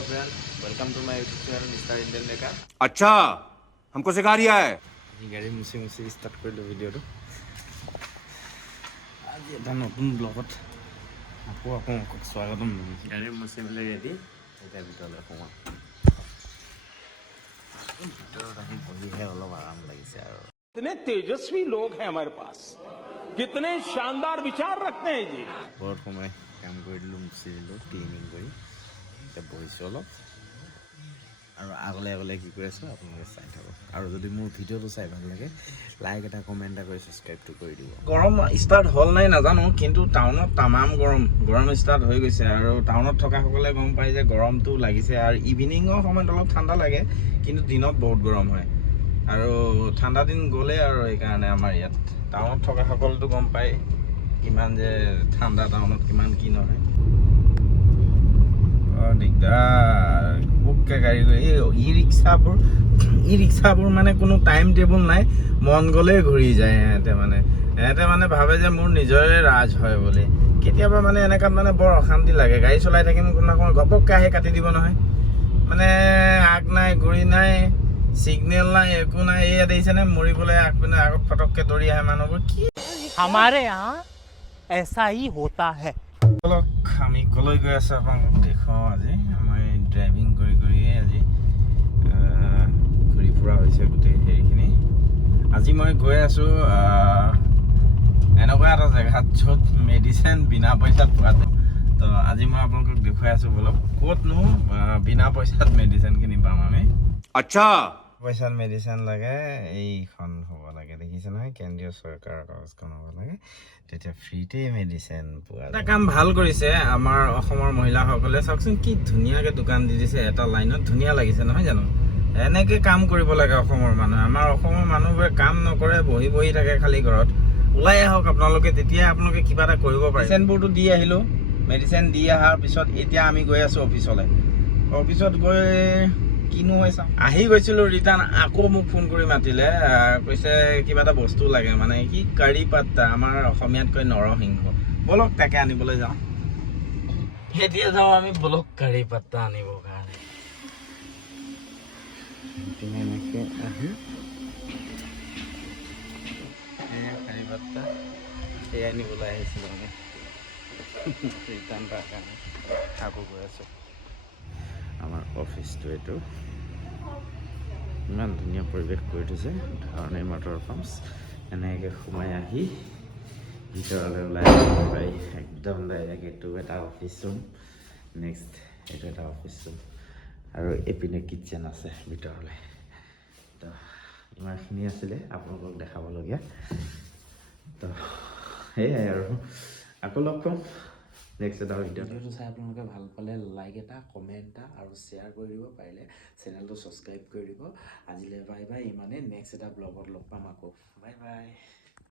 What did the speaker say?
everyone, welcome to my YouTube channel Mr. Indian Meka. अच्छा हमको सिखा रिया है গাড়ী মুচি ষ্টাৰ্ট কৰিলোঁ ভিডিঅ'টো। আজি এটা নতুন ব্লগত আকৌ স্বাগতম। গাড়ী মুচি মেলি ৰেডি, এতিয়া ভিতৰলৈ সোমাম। ভিতৰত আহি বহিহে অলপ আৰাম লাগিছে আৰু। कितने तेजस्वी लोग हैं हमारे पास, कितने शानदार विचार रखते हैं जी। ঘৰত সোমাই কাম কৰি দিলোঁ, মুচি দিলোঁ, ক্লিনিং কৰি এতিয়া বহিছোঁ অলপ আৰু আগলৈ কি কৰি আছোঁ আপোনালোকে চাই থাকক। আৰু যদি মোৰ ভিডিঅ'টো চাই ভাল লাগে লাইক এটা কমেণ্ট এটা কৰি ছাবস্ক্ৰাইবটো কৰি দিব। গৰম ষ্টাৰ্ট হ'ল নাই নাজানো, কিন্তু টাউনত তামাম গৰম ষ্টাৰ্ট হৈ গৈছে। আৰু টাউনত থকাসকলে গম পায় যে গৰমটো লাগিছে। আৰু ইভিনিঙৰ সময়ত অলপ ঠাণ্ডা লাগে, কিন্তু দিনত বহুত গৰম হয়। আৰু ঠাণ্ডা দিন গ'লে আৰু সেইকাৰণে আমাৰ ইয়াত টাউনত থকাসকলতো গম পায় কিমান যে ঠাণ্ডা, টাউনত কিমান কি নহয়। দিগদাৰ বুককে গাড়ী কৰি ই ৰিক্সাবোৰ মানে কোনো টাইম টেবুল নাই, মন গ'লেই ঘূৰি যায়। সিহঁতে মানে ভাবে যে মোৰ নিজৰে ৰাজ হয় বুলি। কেতিয়াবা মানে এনেকুৱাত মানে বৰ অশান্তি লাগে। গাড়ী চলাই থাকিম কোনোবা সময় ঘপককৈ আহি কাটি দিব নহয়। মানে আগ নাই, গুৰি নাই, সিগনেল নাই, একো নাই। এয়া দেখিছেনে মৰিবলৈ আগপিনে আগত ফটককৈ দৌৰি আহে মানুহবোৰ। কি हमारे यहाँ ऐसा ही होता है। আমি কলৈ গৈ আছোঁ আপোনালোকক দেখুৱাওঁ। আজি মই ড্ৰাইভিং কৰিয়ে আজি ঘূৰি ফুৰা হৈছে গোটেই হেৰিখিনি। আজি মই গৈ আছোঁ এনেকুৱা এটা জেগাত য'ত মেডিচিন বিনা পইচাত পোৱা যায়। তো আজি মই আপোনালোকক দেখুৱাই আছোঁ বলক, ক'তনো বিনা পইচাত মেডিচিনখিনি পাম আমি। अच्छा পইচাত মেডিচিন লাগে, এইখন হ'ব লাগে, দেখিছে নহয়, কেন্দ্ৰীয় চৰকাৰৰ কাগজখন হ'ব লাগে, তেতিয়া ফ্ৰীতে মেডিচিন পোৱা। এটা কাম ভাল কৰিছে আমাৰ অসমৰ মহিলাসকলে, চাওকচোন কি ধুনীয়াকৈ দোকান দি দিছে এটা লাইনত। ধুনীয়া লাগিছে নহয় জানো? এনেকৈ কাম কৰিব লাগে অসমৰ মানুহে। আমাৰ অসমৰ মানুহবোৰে কাম নকৰে, বহি থাকে খালী ঘৰত। ওলাই আহক আপোনালোকে, তেতিয়া আপোনালোকে কিবা এটা কৰিব পাৰে। মেডিচিনবোৰতো দি আহিলোঁ, মেডিচিন দি অহাৰ পিছত এতিয়া আমি গৈ আছোঁ অফিচলৈ। অফিচত গৈ কিনো হৈ চাওঁ, আহি গৈছিলোঁ ৰিটাৰ্ণ, আকৌ মোক ফোন কৰি মাতিলে, কৈছে কিবা এটা বস্তু লাগে, মানে কি কাৰি পাত্তা, আমাৰ অসমীয়াত কয় নৰসিংহ। বলক তাকে আনিবলৈ যাওঁ। এতিয়া যাওঁ আমি, বলক কাৰি পাত্তা আনিবৰ কাৰণে। এনেকৈ আহি কাৰি পাত্তা সেয়া আনিবলৈ আহিছিলোঁ আমি ৰিটাৰ্ণ তাৰ কাৰণে। আকৌ গৈ আছোঁ আমাৰ অফিচটো। এইটো ইমান ধুনীয়া পৰিৱেশ কৰি থৈছে, ধৰণী মটৰ পাম্পছ। এনেকৈ সোমাই আহি ভিতৰলৈ ওলাই আহিব পাৰি একদম ডাইৰেক্ট। এইটো এটা অফিচ ৰুম, নেক্সট এইটো এটা অফিচ ৰুম, আৰু এইপিনে কিটচেন আছে ভিতৰলৈ। তো ইমানখিনি আছিলে আপোনালোকক দেখাবলগীয়া। তো সেয়াই আৰু, আকৌ লগ পাম নেক্সট এটা ভিডিঅ'টো চাই আপোনালোকে ভাল পালে লাইক এটা, কমেণ্ট এটা আৰু শ্বেয়াৰ কৰি দিব, পাৰিলে চেনেলটো ছাবস্ক্ৰাইব কৰি দিব। আজিলৈ বাই বাই, ইমানে। নেক্সট এটা ব্লগত লগ পাম আকৌ। Bye bye.